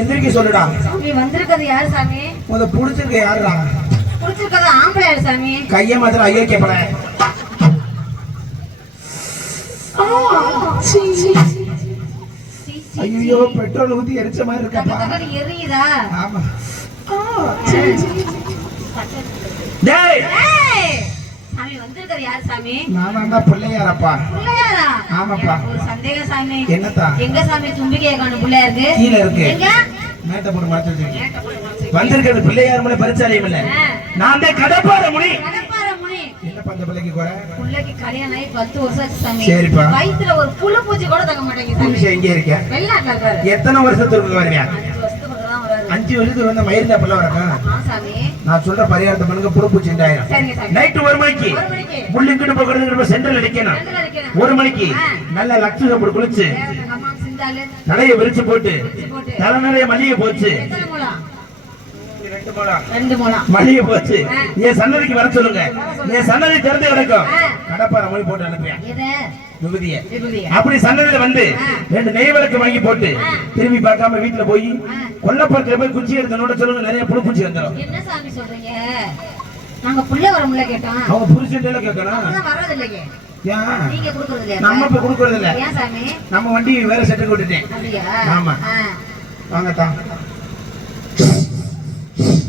எந்திரிக்க சொல்லுடா? சாமி, வந்திருக்கிறது யாரு சாமி? முத புடிச்சிருக்க யாருடா? புடிச்சிருக்கிறது ஆம்பளை யாரு சாமி? கைய சீ, சீ, சீ. ஐயோ பெட்ரோல் ஊத்தி எரிச்ச மாதிரி இருக்கப்பா. எரியுதா? ஆமா. டேய். வந்திருக்கிறது யாரு சாமி? நானா பிள்ளையாரப்பா. பிள்ளையாரா? ஆமாப்பா. எனக்கு ஒரு சந்தேகம் சாமி. என்னத்தா? எங்க சாமி தும்பிக்கையை காணும் பிள்ளையா இருக்கு கீழே இருக்கு. எங்க? மேட்ட போட்டு மறைச்சு வச்சிருக்கேன் வந்திருக்கிறது பிள்ளையார் மலை பரிச்சாலையும் இல்ல. நான் தான் கடப்பார முனி. என்னப்பா அந்த பிள்ளைக்கு குறை? பிள்ளைக்கு கல்யாணம் ஆகி பத்து வருஷம் ஆச்சு சாமி. சரிப்பா. வயித்துல ஒரு புழு பூச்சி கூட தங்க மாட்டேங்குது புருஷன் எங்க இருக்க? வெளிநாட்டுல இருக்காரு. எத்தனை வருஷத்துக்கு வருவியா? அஞ்சு வருஷத்துக்கு வந்த மயிர்ல பிள்ளை வரக்கா சாமி. நான் சொல்ற பரிகாரத்தை பண்ணுங்க புடுப்பு செஞ்சாயிரம் நைட்டு ஒரு மணிக்கு புள்ளி கிட்ட போகிறது சென்ட்ரல் அடிக்கணும். ஒரு மணிக்கு நல்ல லட்சம் சாப்பிடு குளிச்சு தலையை விரிச்சு போட்டு தலை நிறைய மல்லிகை போச்சு. மளிகை போச்சு. என் சன்னதிக்கு வர சொல்லுங்க. என் சன்னதி திறந்து கிடக்கும். கடப்பாறை மொழி போட்டு அனுப்பியா அப்படி சன்னதியில வந்து. ரெண்டு நெய் விளக்கு வாங்கி போட்டு. திரும்பி பார்க்காம வீட்டுல போய் ஆ. கொல்லப்பறத்துல போய் குச்சி எடுத்து சொல்லுங்க நிறைய புழு பூச்சி வந்துடும். என்ன சாமி சொல்றீங்க? நாங்க புள்ள வரமுல கேட்டோம். அவங்க புருஷன் கேட்கணும். வர்றது இல்லையே? நம்ம இப்ப கொடுக்கறது இல்ல நம்ம வண்டி வேற செட்டுக்கு விட்டுட்டேன். ஆமா. வாங்கத்தான்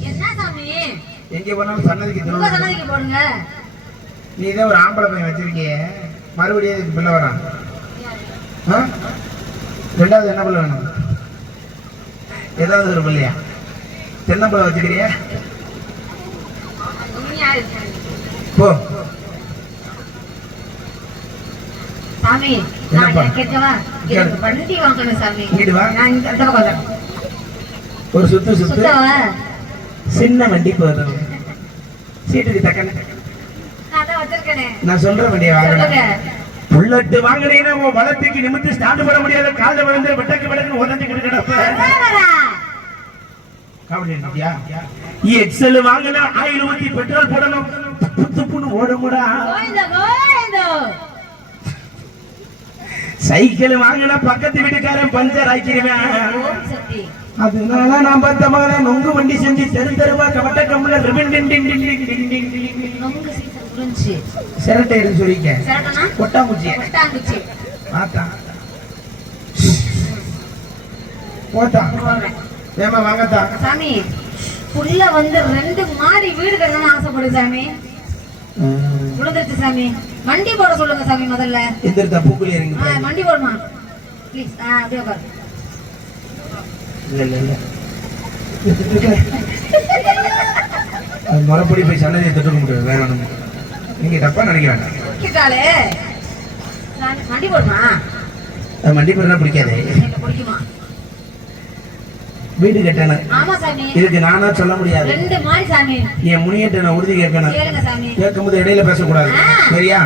என்ன சாமி? எங்க போனாலும் சன்னதிக்கு போடுங்க. நீ தான் ஒரு ஆம்பளை பையன் வச்சிருக்கிய. மறுபடியும் இதுக்கு பிள்ளை வரான்? ரெண்டாவது என்ன பிள்ளை வேணும்? ஏதாவது ஒரு பிள்ளையா? தென்னம்பிள்ளை வச்சுக்கிறியா? போ. சாமி நான் கேட்கவா? எனக்கு வண்டி வாங்கணும் சாமி. நான் இந்த பக்கம். ஒரு சுத்து சுத்து. சின்ன வண்டி போதும். சீட்டுக்கு தக்கன. நான் தான் வச்சிருக்கேனே. நான் சொல்ற வண்டியை சொல்லுங்க. வாங்கணும் புல்லட்டு வாங்கினீங்கன்னா உன் வளத்துக்கு நிமித்து ஸ்டாண்டு போட முடியாத. காலில் விழுந்து வெட்டக்கு விடக்கு உடஞ்சுக்கிட்டு கிடப்ப எக்ஸல் வாங்கினா ஆயில் ஊத்தி பெட்ரோல் போடணும். துப்பு துப்புன்னு ஓடுமுடா. சைக்கிள் வாங்கினா பக்கத்து வீட்டுக்காரன் பஞ்சர் ஆக்கிடுவேன். அதனால நான் பார்த்த மகனை நொங்கு வண்டி செஞ்சு தெரு தெருவா கவட்ட கம்முல ரிபன் டின் டின் டின் டின் டின் டின் டின் டின். நொங்கு முடிஞ்சுச்சு. சிரட்டை எடுத்து சொல்லிக்க. சிரட்டனா? கொட்டாங்குச்சி. பார்த்தா போட்டா போடுறேன். ஏமா வாங்கத்தா. சாமி புள்ள வந்து ரெண்டு மாடி வீடு கட்டணும்னு ஆசைப்படுது சாமி. விழுந்துருச்சு சாமி. வண்டி போட சொல்லுங்க சாமி முதல்ல. எந்திரத்தா பூக்குழி இறங்கி. வண்டி போடுமா? ப்ளீஸ். ஆ அப்படியே உட்காரு. இல்ல இல்ல இல்ல. அது முறைப்படி போய் சன்னதியை தொட்டுக்க முடியாது. வேற ஒண்ணு நீங்க தப்பா நினைக்க வேண்டாம் மண்டி போடுமா மண்டி போடுறா பிடிக்காது. வீடு கட்டணும். இதுக்கு நானா சொல்ல முடியாது. என் முனியிட்ட நான் உறுதி கேட்கணும். கேட்கும் போது இடையில பேசக்கூடாது. சரியா?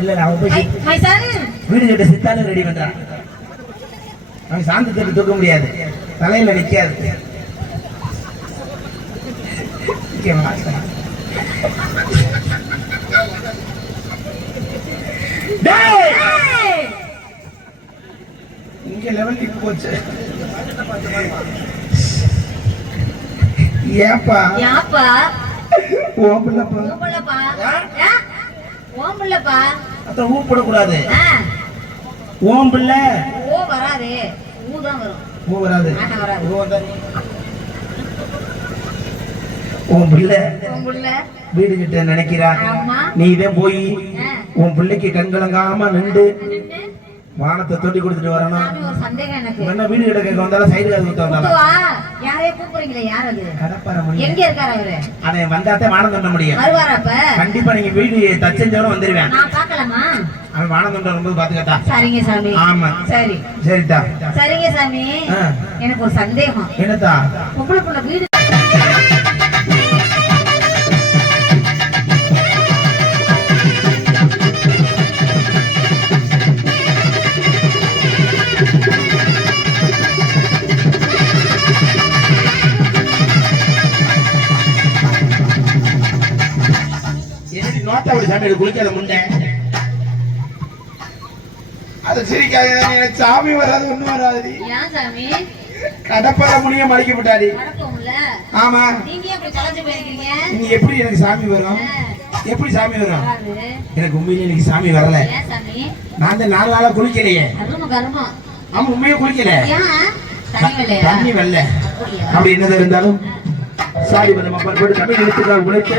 இல்ல அவன் வீடு கட்ட சித்தாலும் ரெடி பண்றான். அவன் சாந்தி தூக்க முடியாது. தலையில நிக்காது. முக்கியமான ஆசனம் இங்க லெவலுக்கு போச்சு ஏப்பா ஏப்பா ஓம்பலப்பா ஓம்பலப்பா ஓம்பலப்பா அத ஊ போட கூடாது ஓம்பல ஓ வராதே. ஊ தான் வரும். ஊ வராது. ஆனா வராது. ஓ தான் உன் பிள்ளை வீடு கிட்ட நினைக்கிறா ஆமா. நீ இதே போய். உன் பிள்ளைக்கு கண்கலங்காம நின்று வானத்தை தொட்டி கொடுத்துட்டு வரணும். என்ன வீடு கிட்ட கேட்க வந்தாலும் சைடு காது ஊத்த வந்தாலும். யாரையும் கூப்பிடுறீங்களே யார் அது? கடப்பார முடியும் எங்க இருக்காரு அவரு? அவன் வந்தாத்தான் வானம் தண்ட முடியும். கண்டிப்பா நீங்க வீடு தச்சஞ்சோட வந்துருவேன். நான் பார்க்கலாமா? அவன் வானம் தண்ட வரும்போது பாத்துக்கட்டா சரிங்க சாமி. ஆமா. சரி. சரிதா சரிங்க சாமி. எனக்கு ஒரு சந்தேகம். வீடு அப்படி சாமி குளிக்காத முண்டை அது சிரிக்காத எனக்கு சாமி வராது ஒண்ணும் வராது கடப்பார முடிய மடிக்கப்பட்டாடி வணக்கம்ல ஆமா. நீங்க எப்படி எனக்கு சாமி வரும்? எப்படி சாமி வரும். எனக்கு உண்மையிலே எனக்கு சாமி வரல. நான் இந்த நாலு நாளா குளிக்கலையே. ஆமா உண்மையே குளிக்கல. தண்ணி வரல? அப்படி என்னது இருந்தாலும் சாரி நம்ம தமிழ் எழுத்துக்காக உழைத்து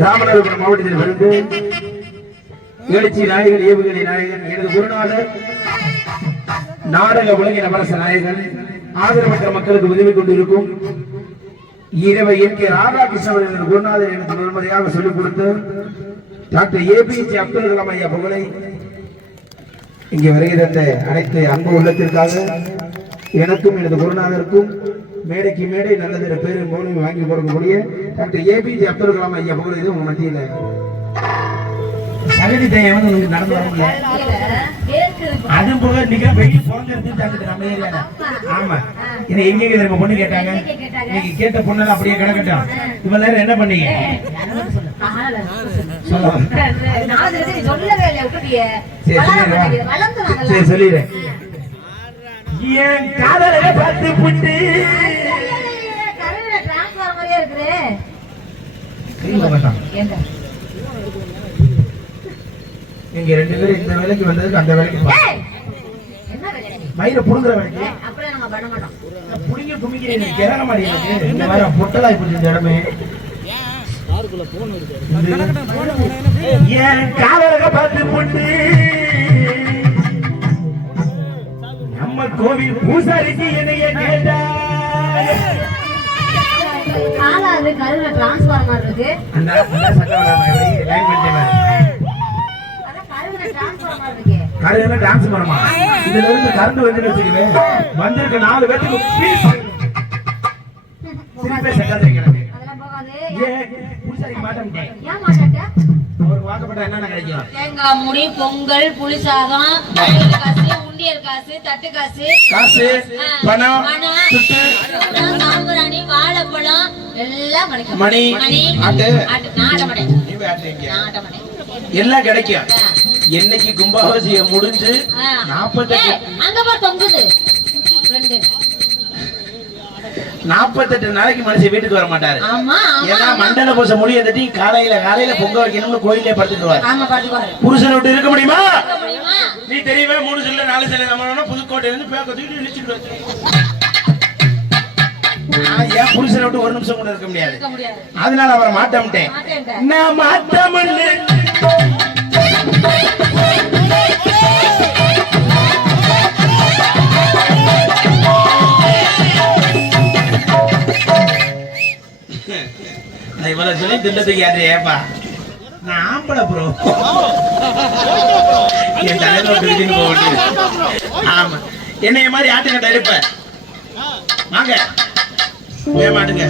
ராமநாதபுரம் மாவட்டத்தில் இருந்து எழுச்சி நாயகன் ஏவுகணை நாயகன் எனது குருநாதர் நாடக உலகின் நவரச நாயகன் ஆதரவற்ற மக்களுக்கு உதவி கொண்டிருக்கும் இரவை இயற்கை ராதாகிருஷ்ணன் எனது குருநாதர் எனக்கு முதன்முறையாக சொல்லிக் கொடுத்து டாக்டர் ஏபிஜே அப்துல் கலாம் ஐயா புகழை இங்கே வருகிற அனைத்து அன்பு உள்ளத்திற்காக எனக்கும் எனது குருநாதருக்கும் மேடைக்கு மேடை நல்லது பேரும் மூலம் வாங்கி கொடுக்கக்கூடிய டாக்டர் ஏபிஜே அப்துல் கலாம் ஐயா புகழ் இது உங்க மத்தியில் சகதி தேயம் வந்து உங்களுக்கு நடந்து வர முடியல. அதுவும் போக நீங்க வெளியே தாக்குது நம்ம ஏரியால ஆமா என்ன எங்க நம்ம பொண்ணு கேட்டாங்க? நீங்க கேட்ட பொண்ணெல்லாம் அப்படியே கிடக்கட்டும் இவ்வளவு நேரம் என்ன பண்ணீங்க. சரி. சொல்லிடுறேன் என் காதல பார்த்து புட்டு வேண்டாம். ஏண்டா? நீங்க ரெண்டு பேரும் இந்த வேலைக்கு வந்ததுக்கு அந்த வேலைக்கு? மயிரை புடுங்குற வேலைக்கு. பண்ண. புடிங்க குமிக்கிறீங்க கிரக மாடி எனக்கு இந்த மாதிரி பொட்டலாய் போச்சு இந்த இடமே. என் காதலக பார்த்து புட்டு. நம்ம கோவில் பூசாரிக்கு என்னைய கேட்டா காலாது கருவில இருக்கு. இதுல இருந்து கரண்ட் வந்து வந்திருக்க நாலு திருப்பி செக்காத கிடைக்கும்? தேங்காய் மூடி பொங்கல் புளி சாதம் வளையல் காசு உண்டியல் காசு தட்டு காசு. காசு பணம் வாழைப்பழம் எல்லாம் கிடைக்கும். மணி, ஆட்டு. நாட்டமடை. நாட்டமடை எல்லாம் கிடைக்கும். என்னைக்கு கும்பாபிஷேகம் முடிஞ்சு. நாற்பத்தெட்டு அங்க தொங்குது. ரெண்டு. நாற்பத்தெட்டு நாளைக்கு மனுஷன் வீட்டுக்கு வர மாட்டாரு. ஏன்னா மண்டல பூசை முடிய தட்டி காலையில காலையில பொங்க வைக்கணும்னு கோயிலே படுத்துக்குவார். புருஷன் விட்டு இருக்க முடியுமா? நீ தெரியவே மூணு சில்ல நாலு சில்ல நம்ம புதுக்கோட்டை இருந்து பேக்க தூக்கிட்டு இழுச்சிட்டு நான் என் புருஷனை விட்டு ஒரு நிமிஷம் கூட இருக்க முடியாது. அதனால அவரை மாட்டேன்ட்டேன். மாட்டேன்ட்ட நான் மாட்டமல்லு? இவ்வளவு சொல்லி திண்டத்துக்கு யாரு ஏப்பா? நான் ஆம்பளை ப்ரோ என் இருக்குன்னு போக. ஆமா. என்னைய மாதிரி ஆட்டுங்க தடுப்ப வாங்க. ஏமாட்டுங்க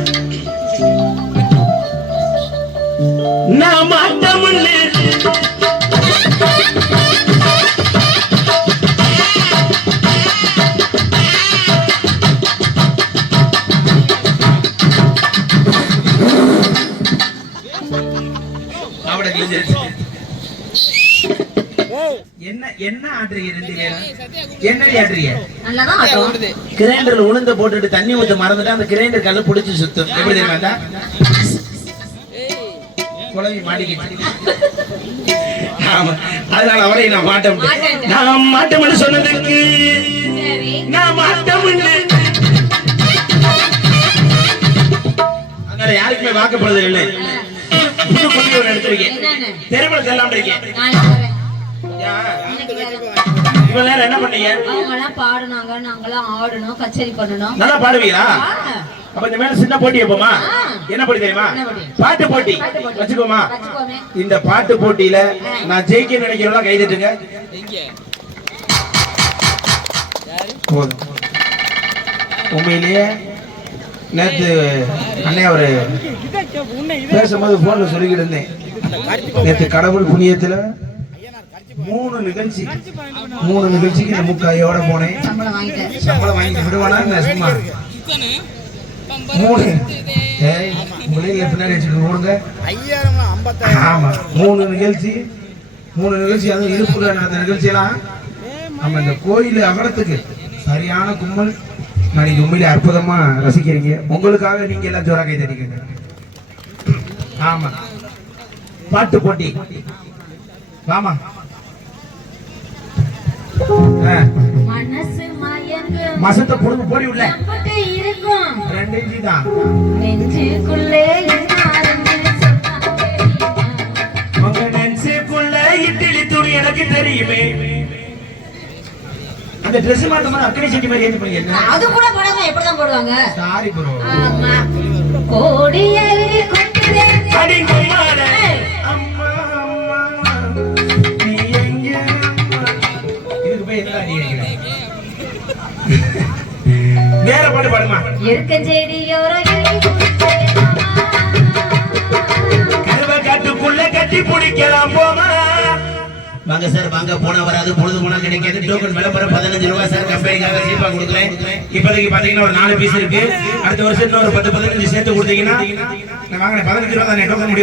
என்ன என்ன ரெண்டு பேரும் நல்லாதான் ஆட்டும். கிரைண்டர்ல உளுந்த போட்டுட்டு தண்ணி ஊத்த மறந்துட்டா அந்த கிரைண்டர் கல்ல புடிச்சு சுத்தும். எப்படி தெரியுமா? குழவி மாட்டிக்கிட்டு அதனால அவரை நான் மாட்டேன். நான் மாட்டேன்னு சொன்னதுக்கு நான் மாட்டேன்னு வேற யாருக்குமே வாக்கப்படுறது இல்லை. புது கொண்டு ஒன்று எடுத்திருக்கேன். தெருவில் செல்லாம இருக்கேன். இவ்வளவு நேரம் என்ன பண்ணீங்க? அவங்கெல்லாம் பாடுனாங்க நாங்கெல்லாம் ஆடணும் கச்சேரி பண்ணணும். நல்லா பாடுவீங்களா? அப்ப இந்த மேல சின்ன போட்டி வைப்போமா? ஆ. என்ன போட்டி தெரியுமா? போட்டி? பாட்டு. வச்சுக்கோமா. இந்த பாட்டு போட்டியில நான் ஜெயிக்க நினைக்கிறவங்க கை தட்டுங்க. போதும். உண்மையிலேயே நேத்து அண்ணே அவரு பேசும்போது போன்ல சொல்லிக்கிட்டு இருந்தேன். நேத்து கடவுள் புண்ணியத்துல மூணு நிகழ்ச்சி. மூணு நிகழ்ச்சிக்கு இந்த முக்காயோட போனேன். சம்பளம் வாங்கிட்டு. விடுவானா? சும்மா? மூணு. ஏய் உங்களையும் பின்னாடி வச்சுட்டு ஓடுங்க ஆமா. மூணு நிகழ்ச்சி. மூணு நிகழ்ச்சி அதுவும் இருப்புல நடந்த நிகழ்ச்சியெல்லாம். நம்ம இந்த கோயில் அகலத்துக்கு சரியான கும்பல் நான் நீங்க உண்மையிலே அற்புதமா ரசிக்கிறீங்க. உங்களுக்காக நீங்க எல்லாம் ஜோரா கை தட்டிக்கங்க. ஆமா. பாட்டு போட்டி. வாமா. மசத்தை பொழுது போடி உள்ள. இருக்கும். ரெண்டு தான். நெஞ்சுக்குள்ளே? உங்க நெஞ்சுக்குள்ள இட்லி துணி எனக்கு தெரியுமே. அந்த ட்ரெஸ் மாதிரி அக்கறை செட்டி மாதிரி ஏன் பண்ணி அது கூட போடாம எப்படிதான் போடுவாங்க? சாரி ப்ரோ ஆமா. கோடி. அடி வேற பாட்டு பாடுமா? இருக்க செடியோர காட்டுக்குள்ள கட்டி பிடிக்கலாம் போமா. வாங்க சார் வாங்க. போனா வராது பொழுது போனா கிடைக்காது. டோக்கன் விளம்பரம் பதினஞ்சு ரூபாய் சார். கம்பெனிக்காக சீப்பா கொடுக்குறேன். இப்போதைக்கு பாத்தீங்கன்னா ஒரு நாலு பீஸ் இருக்கு. அடுத்த வருஷம் இன்னும் ஒரு பத்து பதினஞ்சு சேர்த்து கொடுத்தீங்கன்னா நான் வாங்கினேன் பதினஞ்சு ரூபா தானே டோக்கன்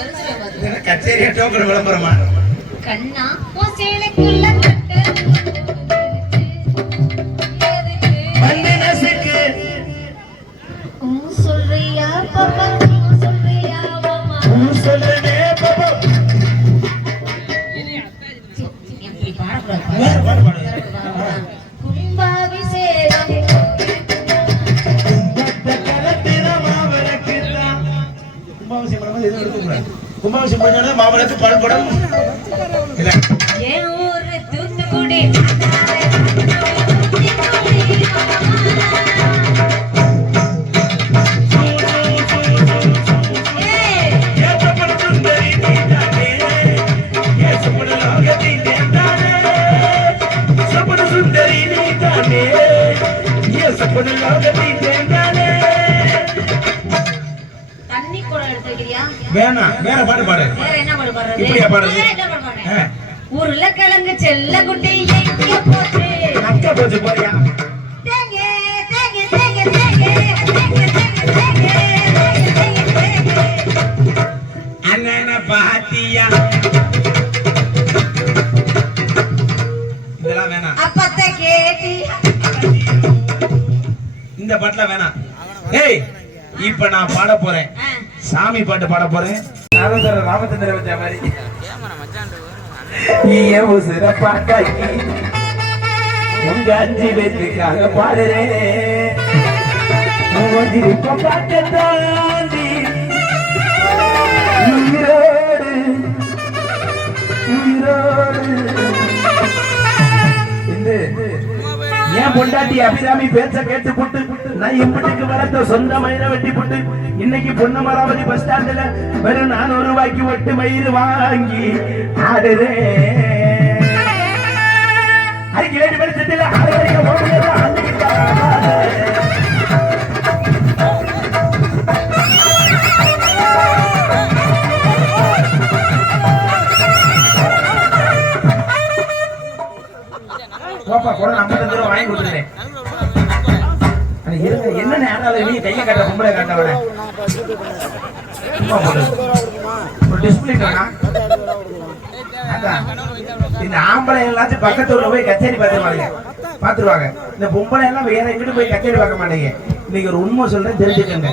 எரிச்சுட்டு பாத்து. கச்சேரியா டோக்கன் விளம்பரமா? கண்ணா உன் சேலைக்குள்ள சொல்றியா பாப்பா? சொல்றியா மாமா சொல்றதே பாப்பா. பாடக்கூடாது. கும்பாபிஷேகம் மாமல்லத்துக்கு பழம்படம் ஏன் ஊரு தூத்துக்குடி? சாமி பாட்டு பாட போறேன். ராமச்சந்திர ராமச்சந்திர வச்ச மாதிரி. ஏன் உசுர பாட்டாக்கி உங்க அஞ்சு பேத்துக்காக பாடுறேன். உன் விருப்ப பாட்டை தாண்டி உயிரோடு உயிரோடு. இந்த. ஏன் பொண்டாட்டி அபிராமி பேச்ச கேட்டு புட்டு நான் இப்படிக்கு வளர்த்த சொந்த மயிரை வெட்டி போட்டு இன்னைக்கு பொன்னமராவதி பஸ் ஸ்டாண்ட்ல வெறும் நானூறு ரூபாய்க்கு ஒட்டு மயிறு வாங்கி ஆடுறேன் அதுக்கு ஏழு வெளிச்சத்தில் ஆறு வரைக்கும் ஓடுறது போப்பா கூட ஐம்பத்தஞ்சு வாங்கி கொடுத்துருந்தேன் அட இருங்க, என்ன நேரம் நீ கையை கட்ட பொம்பளை கட்டவன ஒரு டிஸ்பிளே இந்த ஆம்பளை எல்லாத்தையும் பக்கத்து ஊர்ல போய் கச்சேரி பார்த்துருவாங்க பார்த்துருவாங்க. இந்த பொம்பளை எல்லாம் வேற எங்கிட்டு போய் கச்சேரி பார்க்க மாட்டீங்க. இன்னைக்கு ஒரு உண்மை சொல்றேன் தெரிஞ்சுக்கங்க.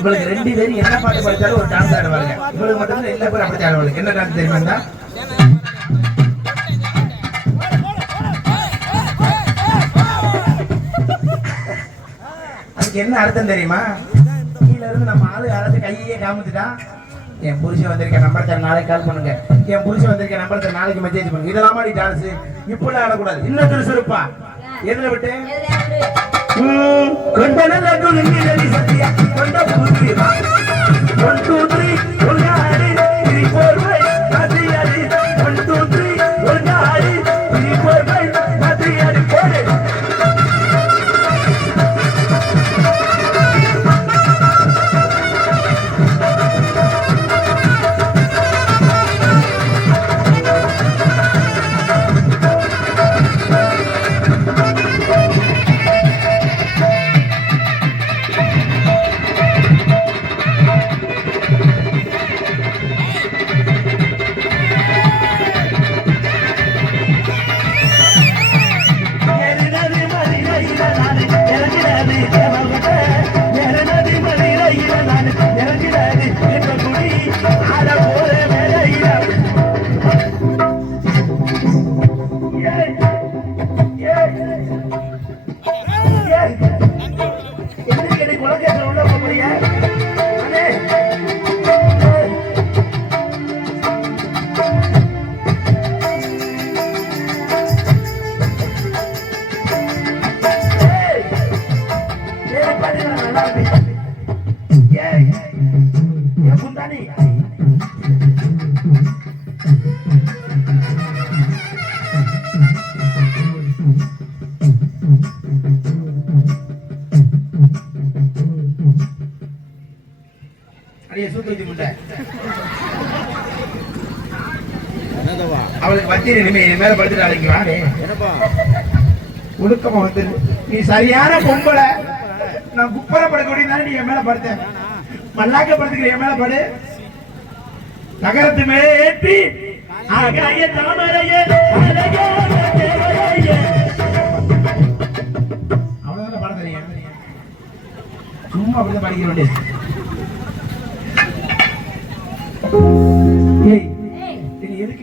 இவளுக்கு ரெண்டு பேரும் என்ன பாட்டு படிச்சாலும் ஒரு டான்ஸ் ஆடுவாங்க இவளுக்கு மட்டும் எல்லா பேரும் அப்படி ஆடுவாங்க என்ன டான்ஸ் தெரியுமா இதுக்கு என்ன அர்த்தம் தெரியுமா? கீழ இருந்து நம்ம ஆளு அழைச்சு கையே காமிச்சுட்டான் என் புருஷன் வந்திருக்க நம்பர் தர நாளைக்கு கால் பண்ணுங்க. என் புருஷன் வந்திருக்க நம்பர் தர நாளைக்கு மெசேஜ் பண்ணுங்க. இதெல்லாம் மாதிரி டான்ஸ் இப்படிலாம் ஆடக்கூடாது. இன்னும் திருசுருப்பா எதுல விட்டு? எதுலயாவது? ம், கொண்ட நல்ல குலுங்கிலடி சத்தியா மேல படுத்துட்டு அழைக்கு வாடே ஒழுக்கமா வந்து நீ சரியான பொம்பளை. நான் குப்பரை படக்கூடிய நீ என் மேல படுத்த. மல்லாக்க படுத்துக்கிற என் மேல படு. நகரத்து மேலே ஏற்றி ஆகாய தாமரையே அழகான தேவதையே. அவ்வளவுதானே பாட தெரியும்? சும்மா அப்படிதான் படிக்க வேண்டியது.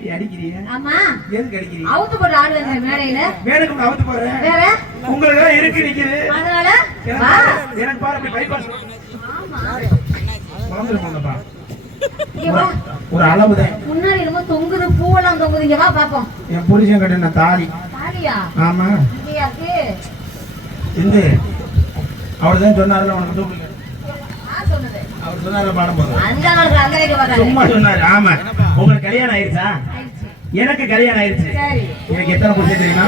நீ எதுக்கு அடிக்கிறீங்க ஆமா. எதுக்கு அடிக்கிறீங்க அவுத்து போட்டு ஆடுவேங்க மேடையில. வேணுக்கு அவுத்து போறேன் வேற? உங்களுக்கு எல்லாம் இருக்கு நிக்குது. அதனால எனக்கு வா. பாரு, எனக்கு பாரு அப்படி bypass. ஆமா. குழந்தை போங்கப்பா இங்க வா. ஒரு அளவுதான் முன்னாடி என்னமோ தொங்குது பூவெல்லாம் தொங்குது. இங்க வா பாப்போம். என் புருஷன் கட்டின தாலி? தாலியா? ஆமா. இங்கயா இருக்கு இந்த அவர் தான் சொன்னார்ல உனக்கு தூக்குங்க நான் சொன்னது. அவர் அந்த அந்த பார்க்காது சும்மா சொன்னாரு ஆமா உங்களுக்கு கல்யாணம் ஆயிருச்சா. எனக்கு கல்யாணம் ஆயிருச்சு சரி எனக்கு எத்தனை புருஷன் தெரியுமா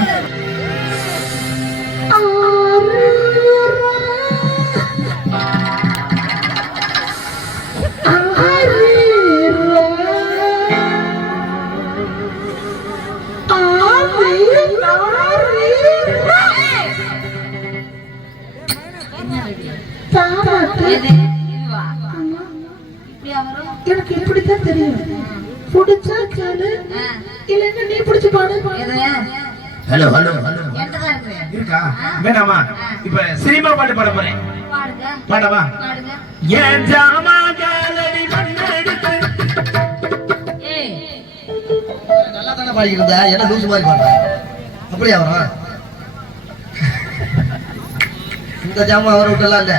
எது? இதுவா? எனக்கு இப்படித்தான் தெரியும். பிடிச்சா கேளு. இல்லைன்னா நீ பிடிச்சு பாடு? ஹலோ ஹலோ ஹலோ இருக்கு. வேணாமா? இப்ப சினிமா பாட்டு பாட போறேன். பாடுங்க. பாடவா? பாடுங்க. என் ஜாமா காலடி மண்ணெடுத்து ஏய். நல்லா தானே பாடிக்கிட்டு என்ன லூசு மாதிரி பாடுற? அப்படியா வரும் இந்த ஜாமான் அவரை விட்டலாம் இல்ல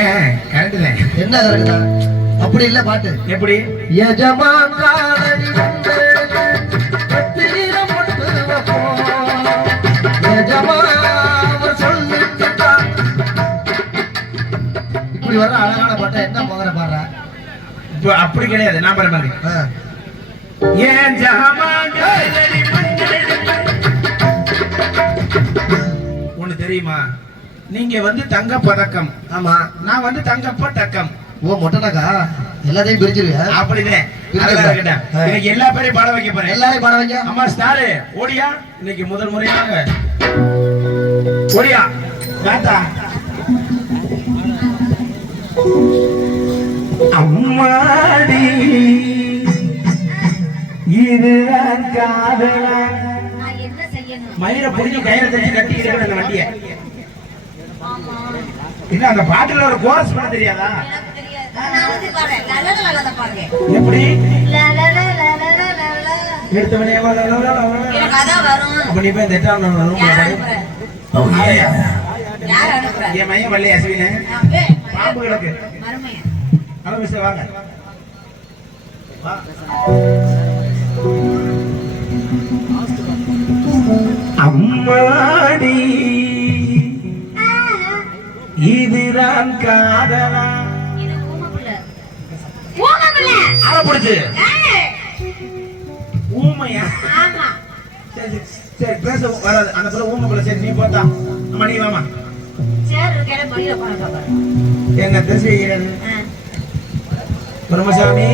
ஏன்? கரெக்ட் என்ன கரெக்ட் தான் அப்படி இல்ல பாட்டு. எப்படி? எஜமான். இப்படி வர அழகான பாட்டை என்ன மகன பாடுற? இப்போ அப்படி கிடையாது நான் ஆ. ஏன் மண்ணெடுத்து. ஒண்ணு தெரியுமா? நீங்க வந்து தங்க பதக்கம் ஆமா. நான் வந்து தங்கப்ப டக்கம் ஓ மொட்டனாக்கா எல்லாத்தையும் பிரிச்சிருவியா அப்படிதான். இன்னைக்கு எல்லா பேரையும் பாட வைக்க போறேன். எல்லாரையும் பாட வைங்க அம்மா ஸ்டாரு ஓடியா? இன்னைக்கு முதல் முறையாக ஓடியா? காத்தா அம்மாடி இதுதான் காதலா நான் என்ன செய்யணும்? மயிரை புடிஞ்சு கயிறை தச்சு கட்டிக்கிட்டு அந்த வண்டிய. இல்ல அந்த பாட்டுல ஒரு கோரஸ் பண்ண தெரியாதா எப்படி? அதான் வரும் அப்ப நீ போய் இந்த எட்டாம். யார் அனுப்புற? என் மையம் வள்ளி அஸ்வினு அப்பே, பாம்பு கிடக்கு. மருமையா ஹலோ மிஸ்டர் வாங்க. வா. அம்மாடி இதுதான் காதலா. புடிச்சு ஏய், ஊமையா. சரி சரி, பேச வராது. அந்த பிள்ளை ஊமைக்குள்ள சரி நீ போத்தா. நீ வாமா செய்யறது ஆ. பிரம்மசாமி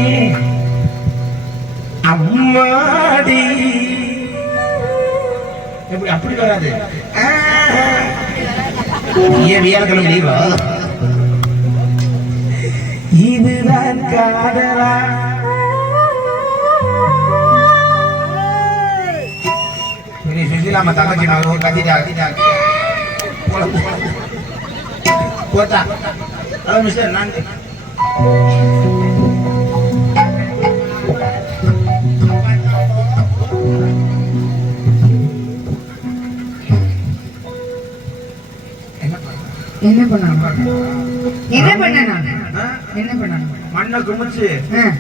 அம்மாடி. எப்படி அப்படி வராது. ஆ. ஏன் வியாழக்கிழமை லீவா? இதுதான் காதலா. சரி சுசிலாம தங்கச்சி நான் கத்திட்டா கத்திட்டா போல, போல. போட்டா ஹலோ மிஸ்டர் நான் என்ன பண்ணாங்க என்ன பண்ணானா ஆ? என்ன மண்ணை குமிச்சு.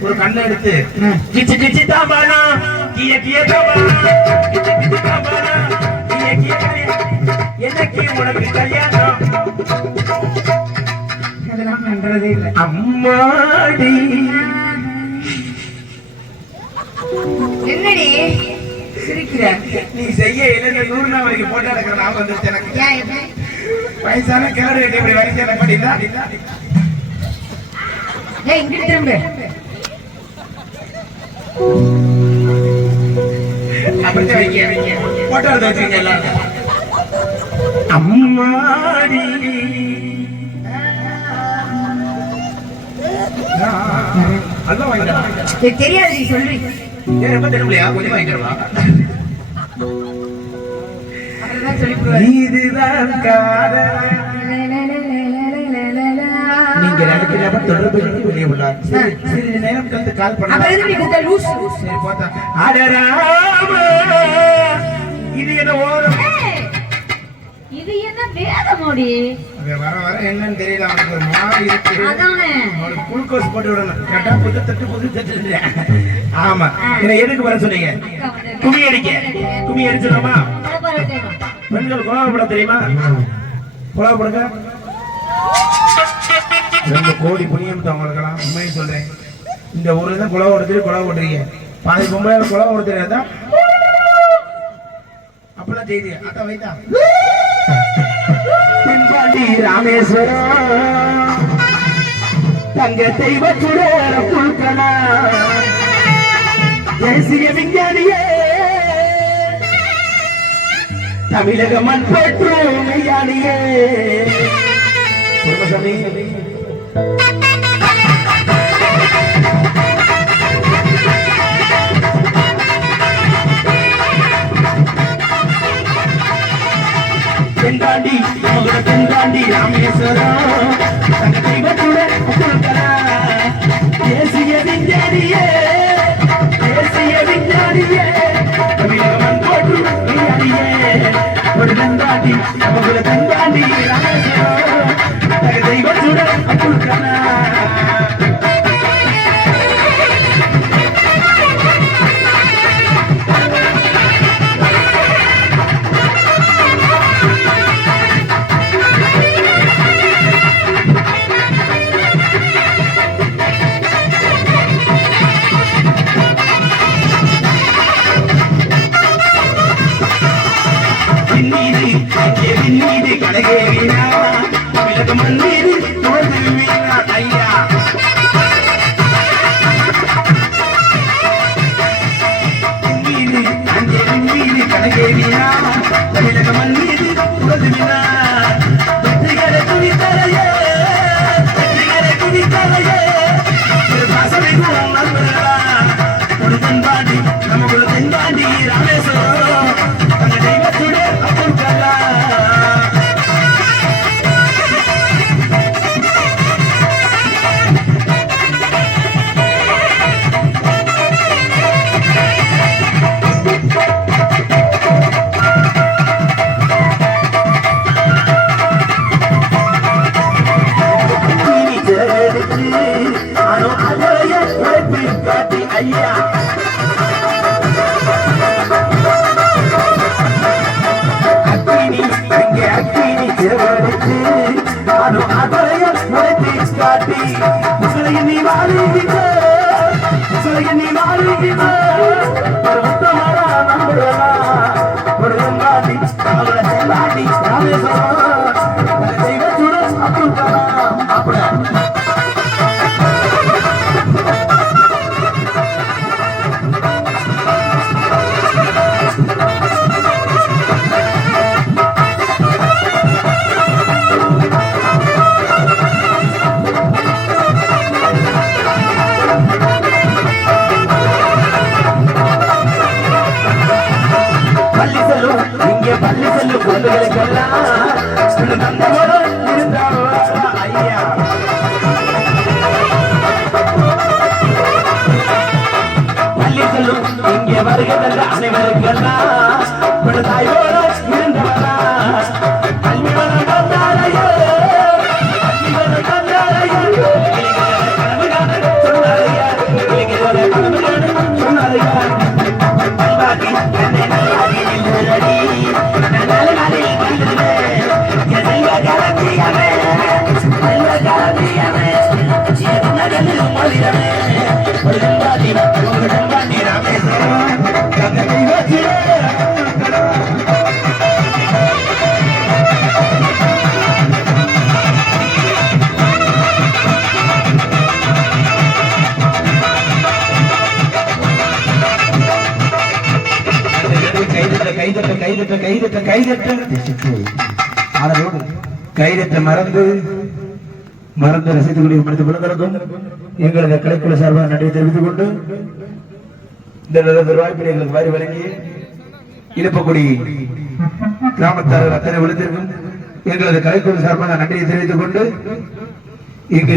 ஒரு கண்ணை எடுத்து. கிச்சு கிச்சு தாம்பானா கிய கிய தாம்பானா கிச்சு கிச்சு கிய கிய என்னைக்கு உனக்கு கல்யாணம்? அதெல்லாம் பண்றதே இல்ல. அம்மாடி. என்னடி? சிரிக்கிற? நீ செய்ய இளைஞ நூறு நாள் வரைக்கும் போட்டோ எடுக்கிற நான் வந்துருச்சு எனக்கு. வயசான கிளடு கட்டி இப்படி வரைக்கும் என்ன பண்ணிட்டா ஏய் இங்கிட்டு திரும்ப. அப்படித்தான் வைக்க. போட்டோ எடுத்து வச்சுருங்க எல்லாரும். அம்மாடி. தெரியாது நீ ரொம்ப தெரியலையா? கொஞ்சம் இதுதான் காதல் நீங்க நினைக்கிறப்ப தொடர்பு இருந்து வெளியே உள்ளார். சரி சிறிது நேரம் கழித்து கால் பண்ணலாம் இது என்ன ஓரம்? இது என்ன வேதமோடி? வர வர என்னன்னு தெரியல அவனுக்கு ஒரு மாதிரி இருக்கு. அதானே. அவனுக்கு குளுக்கோஸ் போட்டு விடணும். கேட்டா புது தட்டு புது தட்டு ஆமா. என்ன எதுக்கு வர சொன்னீங்க? கும்மி அடிக்க. கும்மி அடிச்சிடலாமா. பெண்கள் குழாவப்பட தெரியுமா? குழாவப்படுங்க ரெண்டு கோடி புண்ணியம் அவங்களுக்கெல்லாம் உண்மையை சொல்றேன். இந்த ஊர்ல தான் குழா ஓடுறது குழா ஓடுறீங்க. பாதி பொம்பளை ஓட தெரியாதா அப்பெல்லாம் செய்தி. அத்தா வைத்தா. தென்பாண்டி ராமேஸ்வரம் தங்க தெய்வ சுடர புல்கனா தேசிய விஞ்ஞானியே தமிழக மண் போற்றும் மெய்யானியே தென்காண்டி மகுட தென்காண்டி ராமேஸ்வரம். தங்க தெய்வத்துடன் புல்கனா தேசிய விஞ்ஞானியே தேசிய விஞ்ஞானியே. தமிழகம் மண் போற்றும் ஒரு தென்காண்டி மகுட தென்காண்டி ராமேஸ்வரம். கைதட்ட கைதட்ட கைதட்ட. அதனோடு கைதட்ட மறந்து மறந்து ரசித்துக் மனித குலங்களுக்கும் எங்களது கலைக்குழு சார்பாக நன்றி தெரிவித்துக் கொண்டு இந்த வாய்ப்பில் எங்களுக்கு வாரி வழங்கி இழுப்பக்குடி கிராமத்தார்கள் அத்தனை விழுத்திற்கும் எங்களது கலைக்குழு சார்பாக நன்றியை தெரிவித்துக் கொண்டு இங்கு